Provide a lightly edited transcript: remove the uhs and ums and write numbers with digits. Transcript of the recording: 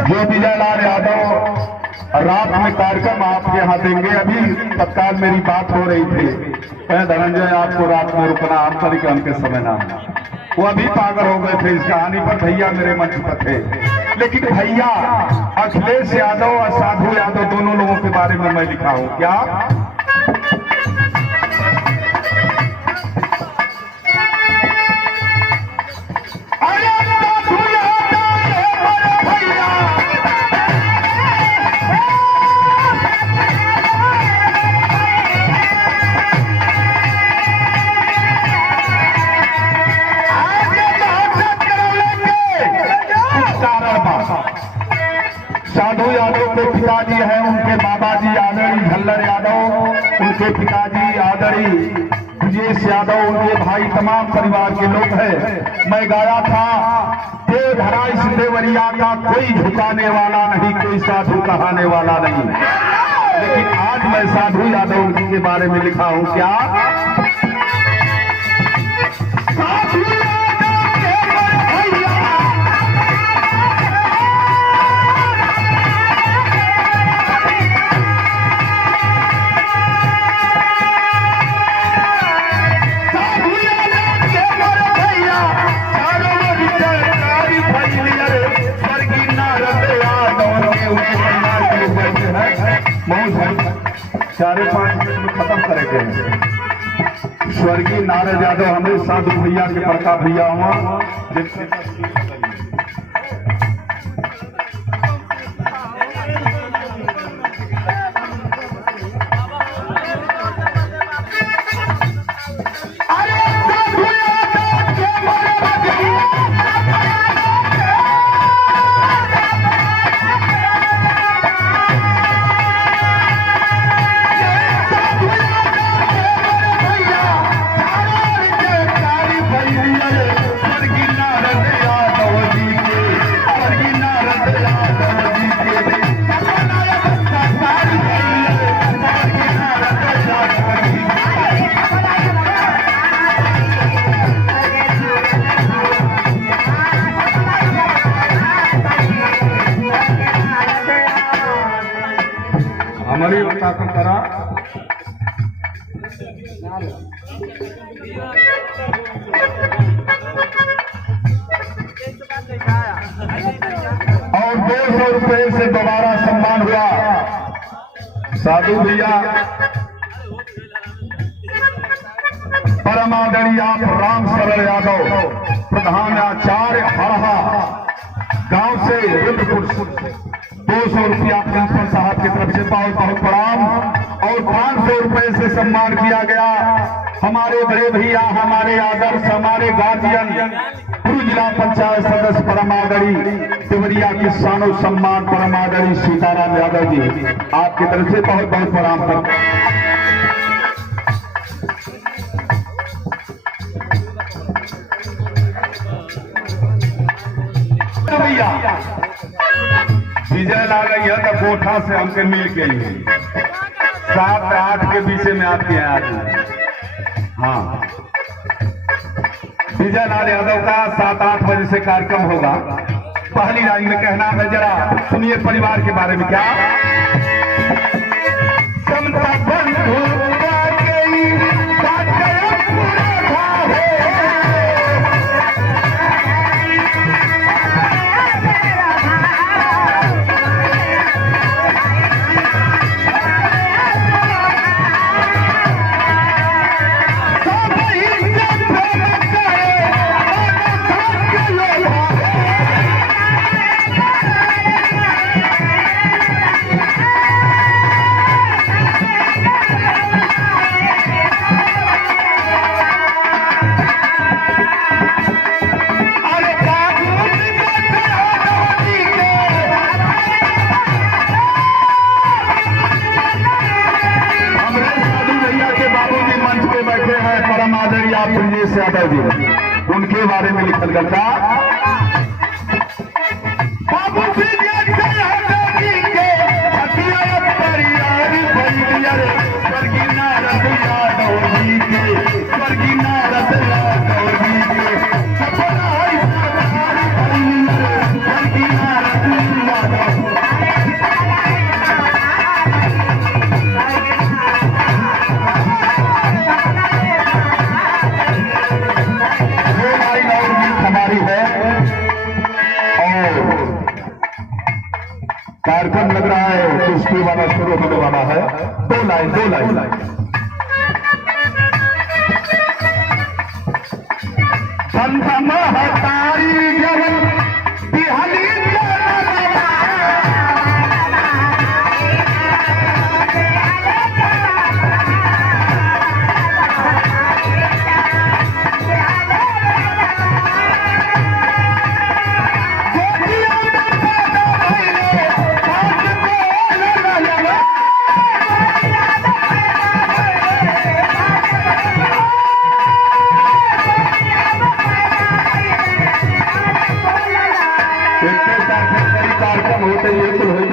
जो विजय लाल यादव रात में कार्यक्रम आपके यहाँ देंगे। अभी तत्काल मेरी बात हो रही थी, कहे धनंजय आपको रात में रुकना आंतरिक के समय ना, वो अभी पागल हो गए थे इस कहानी पर। भैया मेरे मंच पर थे, लेकिन भैया अखिलेश यादव और साधु यादव दोनों लोगों के बारे में मैं लिखा हूं। क्या साधु यादव के पिताजी हैं, उनके बाबा जी आदरणीय झल्लर यादव, उनके पिताजी आदरणीय विजेश यादव, उनके भाई तमाम परिवार के लोग हैं। मैं गाया था देवधरा इस देवरिया का कोई झुकाने वाला नहीं, कोई साधु कहाने वाला नहीं, लेकिन आज मैं साधु यादव के बारे में लिखा हूं। क्या चारे 5 मिनट में खत्म करेंगे। स्वर्गीय नारद यादव हमें साधु भैया के बड़का भैया हुआ, हमारी ताकत करा और 200 रुपए से दोबारा सम्मान हुआ। साधु भैया परम आदरणीय आप राम सरल यादव, प्रधान आचार्य हरहा गांव से रुद्रपुर, 200 रुपया प्रिंसिपल साहब की तरफ से बहुत बहुत प्रणाम। और 500 रुपए से सम्मान किया गया हमारे बड़े भैया, हमारे आदर्श, हमारे गार्जियन, पूर्व जिला पंचायत सदस्य परम आदरणीय देवरिया के शानो सम्मान परम आदरणीय सीताराम यादव जी, आपकी तरफ से बहुत बहुत प्रणाम करते हैं। भैया विजय लाल है तो कोठा से हमके मिल के ही 7-8 के बीच में आपके यहाँ आज। हाँ, विजय लाल यादव का 7-8 बजे से कार्यक्रम होगा। पहली लाइन में कहना है, जरा सुनिए परिवार के बारे में। क्या समता बंधु यादव जी, उनके बारे में लिखल करता कार्यक्रम लग रहा है, कुश्ती वाला शुरू होने वाला है। दो लाइन संत महतारी जवन बिहली कार्यक्रम होते ये तो